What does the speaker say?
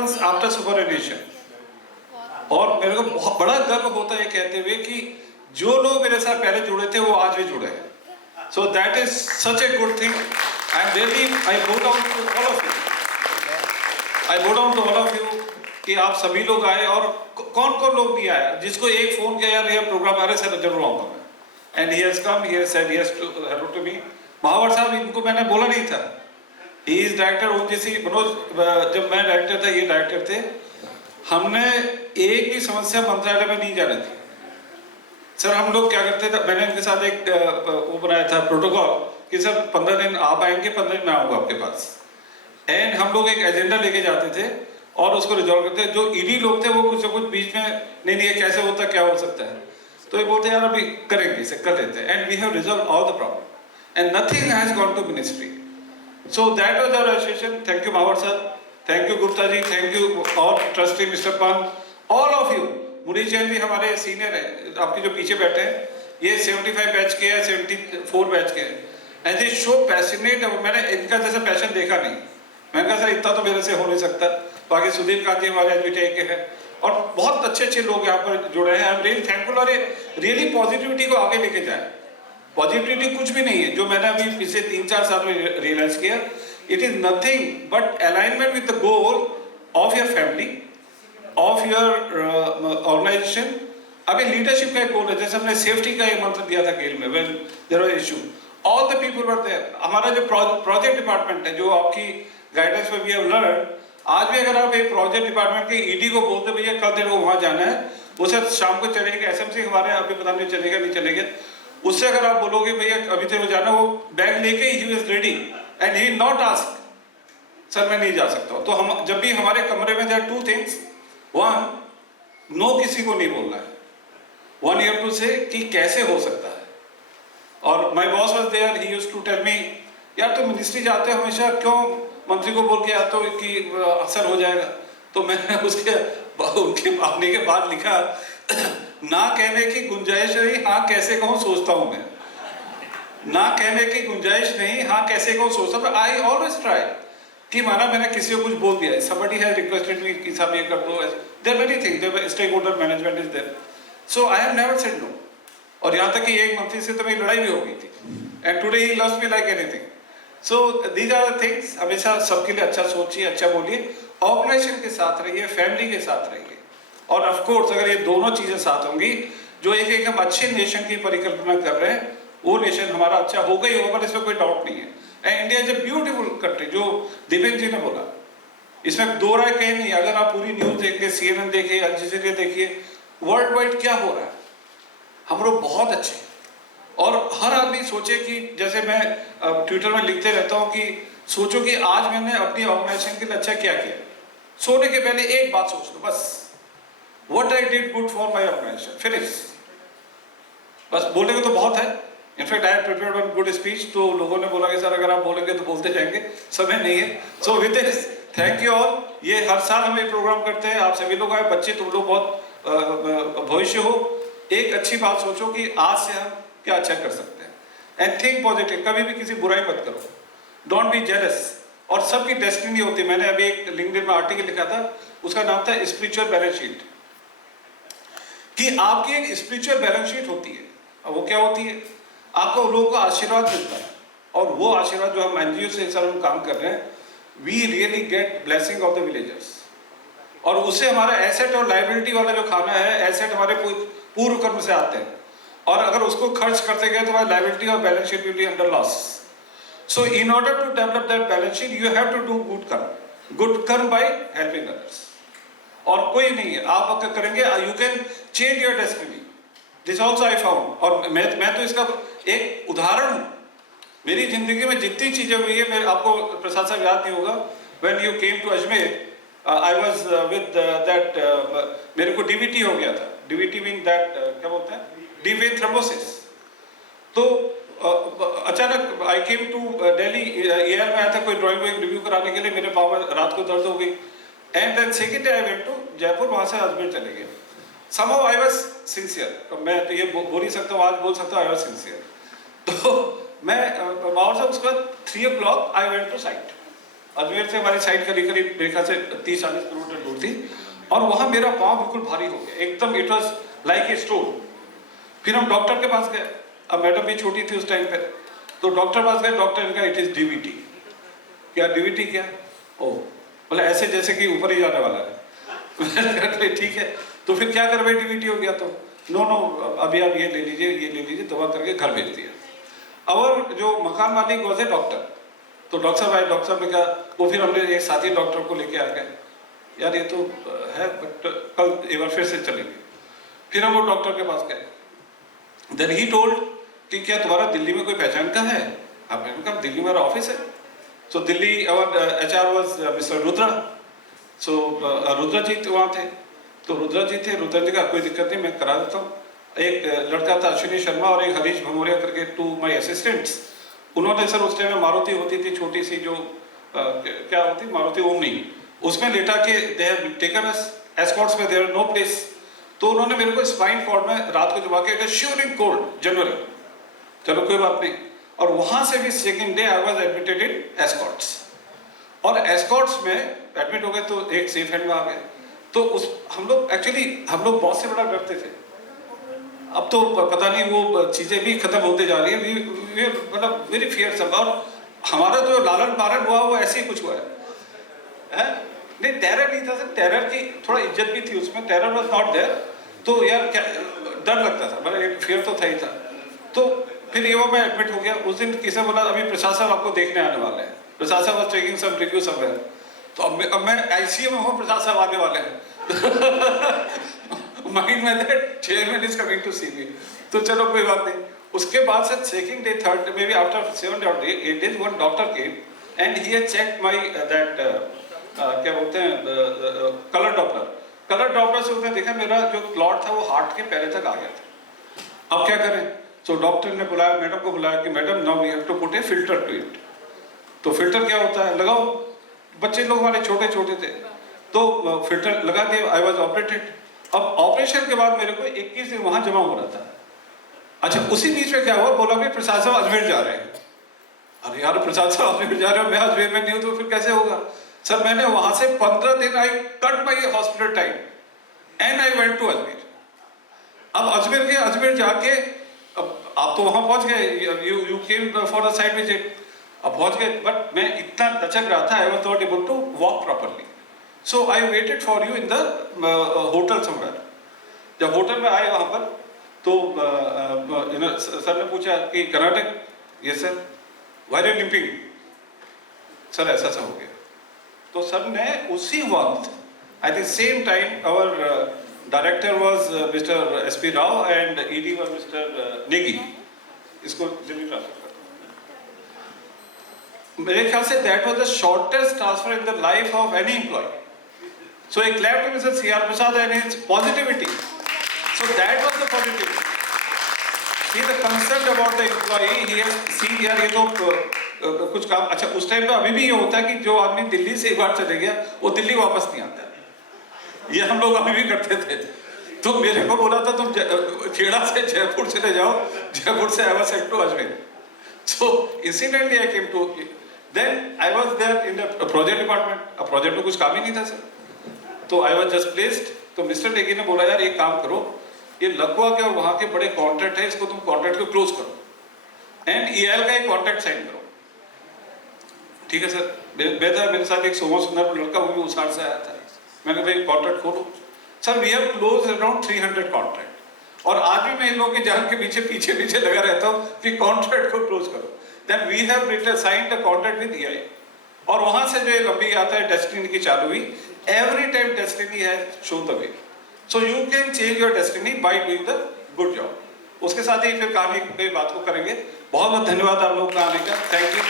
months after superannuation. और मेरे को बहुत बड़ा गर्व होता है कहते हुए कि जो लोग मेरे साथ पहले जुड़े थे वो आज भी जुड़े हैं. So that is such a good thing. And really, I bow down to all of you. I bow down to all of you कि आप सभी लोग आए और कौन कौन लोग नहीं आया जिसको एक फोन किया यार ये प्रोग्राम आ रहा है सर जरूर आऊंगा मैं. And he has come, he has said yes to me. महावर साहब इनको मैंने बोला नहीं था. He is director ONGC. Manoj जब मैं डायरेक्टर था ये डायरेक्टर थे. हमने एक भी समस्या मंत्रालय में नहीं जाने थी. सर हम लोग क्या करते थे, मैंने इनके साथ एक वो बनाया था प्रोटोकॉल कि सर 15 दिन आप आएंगे 15 दिन मैं आऊँगा आपके पास. एंड हम लोग एक एजेंडा लेके जाते थे और उसको रिजॉल्व करते थे. जो ईडी लोग थे वो कुछ ना कुछ बीच में नहीं ये कैसे होता क्या हो सकता है तो ये बोलते यार अभी करेंगे इसे कर लेते हैं. And we have resolved all the problem and nothing has gone to ministry. So that was our association. Thank you Mawar sir, thank you Gupta ji, thank you और trustee mister Pan, all of you. Munish Jain भी हमारे सीनियर है आपके जो पीछे बैठे हैं, ये 75 बैच के हैं, 74 बैच के हैं. And they show passionate. मैंने इनका जैसा पैशन देखा नहीं. मैंने कहा सर इतना तो मेरे से हो नहीं सकता. बाकी सुधीर कांत जी हमारे एचबीटीआई के हैं और बहुत अच्छे अच्छे लोग यहाँ पर जुड़े हैं. I am really thankful. और ये रियली पॉजिटिविटी को आगे लेके जाए. पॉजिटिविटी कुछ भी नहीं है जो मैंने अभी पिछले 3-4 साल में रियलाइज किया. It is nothing but alignment with the goal of your family, of your organisation. अभी लीडरशिप का एक गोल है. जैसे हमने सेफ्टी का एक मंत्र दिया था गेल में when there was issue, all the people were there. हमारा जो प्रोजेक्ट डिपार्टमेंट है जो आपकी गाइडेंस में वी हैव लर्न, आज भी अगर आप एक प्रोजेक्ट डिपार्टमेंट के ईडी को बोलते भैया कल तेरे को वहाँ जाना है, वो सर शाम को चलेगा. एसएमसी हमारे अभी पता नहीं चलेगा नहीं चलेगा. उससे अगर आप बोलोगे भैया अभी तेरे को जाना, वो बैग लेके he was ready and he not ask sir मैं नहीं जा सकता. तो हम जब भी हमारे कमरे में देयर 2 थिंग्स. वन, नो किसी को नहीं बोलना है. वन यू हैव टू से कि कैसे हो सकता है. और my boss was there, he used to tell me यार तुम मिनिस्ट्री जाते हो हमेशा, क्यों मंत्री को बोल के आते हो कि असर हो जाएगा. तो मैंने उसके उनके आने के बाद लिखा ना कहने की गुंजाइश नहीं, हाँ कैसे कहूँ सोचता हूँ मैं. ना कहने की गुंजाइश नहीं, हाँ कैसे कहूँ सोचता हूँ. आई ऑलवेज ट्राई कि माना मैंने किसी को कुछ बोल दिया, somebody has requested me कि साहब ये कर दो. there are many things, there are stakeholder management is there, so I have never said no. और यहाँ तक कि एक मंत्री से तो मेरी लड़ाई भी हो गई थी and today he loves me like anything. so these are the things. हमेशा सबके लिए अच्छा सोचिए, अच्छा बोलिए, ऑर्गेनाइजेशन के साथ रहिए, फैमिली के साथ रहिए. और ऑफ कोर्स अगर ये दोनों चीजें साथ होंगी, जो एक हम अच्छे नेशन की परिकल्पना कर रहे हैं वो नेशन हमारा अच्छा होगा ही होगा, इसमें कोई डाउट नहीं है. And India is a beautiful country, जो दिव्यन जी ने बोला इसमें दो राय कहीं नहीं. अगर आप पूरी न्यूज देखिए, CNN देखिए, अल जज़ीरा देखिए, वर्ल्ड वाइड क्या हो रहा है, हम लोग बहुत अच्छे. और हर आदमी सोचे कि जैसे मैं ट्विटर में लिखते रहता हूँ कि सोचो कि आज मैंने अपनी ऑर्गेनाइजेशन के लिए अच्छा क्या किया. सोने के पहले एक बात सोच लो बस, what I did good for my organisation, finish. बस बोलेंगे तो बहुत है. In fact I have prepared one good speech, तो लोगों ने बोला कि सर अगर आप बोलेंगे तो बोलते जाएंगे, समय नहीं है. So with this thank you all. ये हर साल हम ये प्रोग्राम करते हैं. आप सभी लोग आए, बच्चे तुम लोग बहुत भविष्य हो. एक अच्छी बात सोचो कि आज से हम क्या अच्छा कर सकते हैं. एंड थिंक पॉजिटिव, कभी भी किसी बुराई मत करो. Don't be jealous. और सबकी डेस्टिनी होती है. मैंने अभी एक लिंक्डइन में आर्टिकल लिखा था, उसका नाम था स्पिरिचुअल बैलेंस शीट, कि आपकी एक स्पिरिचुअल बैलेंस शीट होती है. अब वो क्या होती है, आपको लोगों का आशीर्वाद मिलता है, और वो आशीर्वाद जो हम एनजीओ से सर हम काम कर रहे हैं, we really get blessing of the villagers. और उससे हमारा एसेट और लाइबिलिटी वाला जो खाना है, एसेट हमारे पूर्व कर्म से आते हैं, और अगर उसको खर्च करते गए तो हमारी लाइबिलिटी और balance sheet will be under loss. So in order to develop that balance sheet you have to do good karma by helping others. और कोई नहीं है, आप अगर करेंगे you can change your destiny. This also I found. और मैं तो इसका एक उदाहरण हूँ. मेरी जिंदगी में जितनी चीजें हुई है, मेरे आपको प्रसाद साहब याद नहीं होगा, when you came to Ajmer I was with that, मेरे को डीवीटी हो गया था. डीवीटी मीन दैट क्या बोलते हैं, डीप वेन थ्रोम्बोसिस. तो अचानक आई केम टू दिल्ली, एयर में आया था कोई ड्राइंग में रिव्यू कराने के लिए. मेरे पाँव में रात को दर्द हो गई. And then second day I went to Jaipur, वहाँ से अजमेर चले गए. somehow I was sincere. मैं तो ये बोल ही सकता हूँ, आज बोल सकता हूँ I was sincere. तो मैं माहौल से उसके बाद 3 o'clock I went to site. Ajmer से हमारी साइड करीब करीब मेरे ख्याल से 30-40 किलोमीटर दूर थी, और वहाँ मेरा पाँव बिल्कुल भारी हो गया एकदम, it was like a stone. फिर हम डॉक्टर के पास गए, अब मैडम भी छोटी थी उस टाइम पे, तो डॉक्टर पास गए, डॉक्टर ने कहा इट इज डीवीटी। क्या डीवीटी क्या? ओ बोला ऐसे जैसे कि ऊपर ही जाने वाला है। ठीक है, तो फिर क्या कर भाई, डीवीटी हो गया तो नो नो अभी आप ये ले लीजिए, दवा करके घर भेज दिया। और जो मकान मालिक वो थे डॉक्टर, तो डॉक्टर साहब ने कहा, वो फिर हमने एक साथी डॉक्टर को लेके आ गए, यार ये तो है बट कल एक बार फिर से चलेंगे। फिर हम वो डॉक्टर के पास गए, देन ही टोल्ड कि क्या तुम्हारा दिल्ली में कोई पहचान का है? आपने कहा दिल्ली मेरा ऑफिस है। So Delhi our HR was mister Rudra. So Rudra ji वहाँ थे, तो रुद्रा जी का कोई दिक्कत नहीं, मैं करा देता हूँ। एक लड़का था अश्विनी शर्मा और एक हरीश भमोरिया करके, 2 माई असिस्टेंट्स। उन्होंने सर उस टाइम में मारुति होती थी छोटी सी, जो क्या होती मारुति ओमनी, उसमें लेटा के they have taken us Escorts में, देयर नो प्लेस। तो उन्होंने मेरे को स्पाइन कॉर्ड में रात को जुबा के श्योरिंग कोल्ड जनवरी, चलो कोई बात नहीं। और वहां से भी second day I was admitted in Escorts, और एस्कॉर्ट्स में एडमिट हो गए तो एक सेफ हैंड में आ गए। तो उस हम लोग बहुत से बड़ा डरते थे, अब तो पता नहीं वो चीजें भी खत्म होते जा रही है, मतलब वेरी फियर सब। और हमारा जो लालन पालन हुआ वो ऐसे ही कुछ हुआ है? नहीं टेरर नहीं था सर, टेरर की थोड़ा इज्जत भी थी उसमें, टेरर वाज नॉट देयर। तो यार क्या डर लगता था, मतलब एक फियर तो था ही था। तो फिर ये वो मैं एडमिट हो गया। उस दिन किसी ने बोला अभी प्रसाद साहब आपको देखने आने वाले हैं, प्रसाद साहब was taking some review somewhere. तो अब मैं ICU में हूँ, प्रसाद साहब आने वाले हैं। माइंड में that chairman is coming to see me. तो चलो कोई बात नहीं। उसके बाद से second day, third may be after 7 or 8 days one doctor came and he had checked my that क्या बोलते हैं कलर डॉपलर से उसने देखा मेरा जो क्लॉट था वो हार्ट के पहले तक आ गया था। अब क्या करें? तो डॉक्टर ने बुलाया, मैडम को बुलाया कि madam now we have to put a filter to it. तो फिल्टर क्या होता है, लगाओ। बच्चे लोग हमारे छोटे छोटे थे, तो फिल्टर लगा दिया। I was operated. अब ऑपरेशन के बाद मेरे को 21 दिन वहां जमा हो रहा था। अच्छा, उसी बीच में क्या हुआ, बोला कि प्रसाद साहब अजमेर जा रहे हैं। अरे यार प्रसाद साहब अजमेर जा रहे हो, मैं अजमेर में नहीं हूं तो फिर कैसे होगा? सर मैंने वहां से 15 दिन I cut my hospital time and I went to Ajmer. अब अजमेर जाके, अब आप तो वहां पहुंच गए, you came for the site visit, अब पहुंच गए, बट मैं इतना लचक रहा था, I was not able to walk properly. So I waited for you in the hotel somewhere. जब होटल में आए वहां पर, तो सर ने पूछा कि Karnataka? Yes sir. Why are you limping? Sir ऐसा सा हो गया। तो सर ने उसी वक्त, I think same time, our director was mister SP Rao and ED was mister Negi. इसको दिल्ली ट्रांसफर कर। मेरे ख्याल से that was the shortest transfer in the life of any employee. So a clap to Mr. C.R. Prasad and his positivity. So that was the positivity. See the concern about the employee. He has seen यार ये तो कुछ काम। अच्छा, उस time पे अभी भी ये होता है कि जो आदमी दिल्ली से एक बार चले गया वो दिल्ली वापस नहीं आता है। ये हम लोग अभी भी करते थे। तो मेरे को बोला था तुम खेड़ा से जयपुर चले जाओ, जयपुर से I was sent to Ajmer. So incidentally I came to, then I was there in the project department. अब प्रोजेक्ट में कुछ काम ही नहीं था सर, तो आई वाज जस्ट प्लेस्ड। तो मिस्टर नेगी ने बोला यार एक काम करो, ये लखवा के और वहां के बड़े कॉन्ट्रैक्ट है, इसको तुम कॉन्ट्रैक्ट को क्लोज करो एंड EIL का एक कॉन्ट्रैक्ट साइन करो। ठीक है सर। मेरे साथ एक सोमा सुंदर लड़का, वो भी उसाड़ से आया था। मैंने भाई कॉन्ट्रैक्ट खोलो। Sir we have close around 300 contract, और आज भी मैं इन लोगों की जान के पीछे लगा रहता हूँ कि कॉन्ट्रैक्ट को क्लोज करो। Then we have signed the contract with EIL, और वहां से जो लंबी आता है डेस्टिनी की चालू हुई। Every time destiny has shown the way, so you can change your destiny by doing the good job। उसके साथ ही फिर कहानी पे बात को करेंगे। बहुत बहुत धन्यवाद आप लोगों का आने का। Thank you.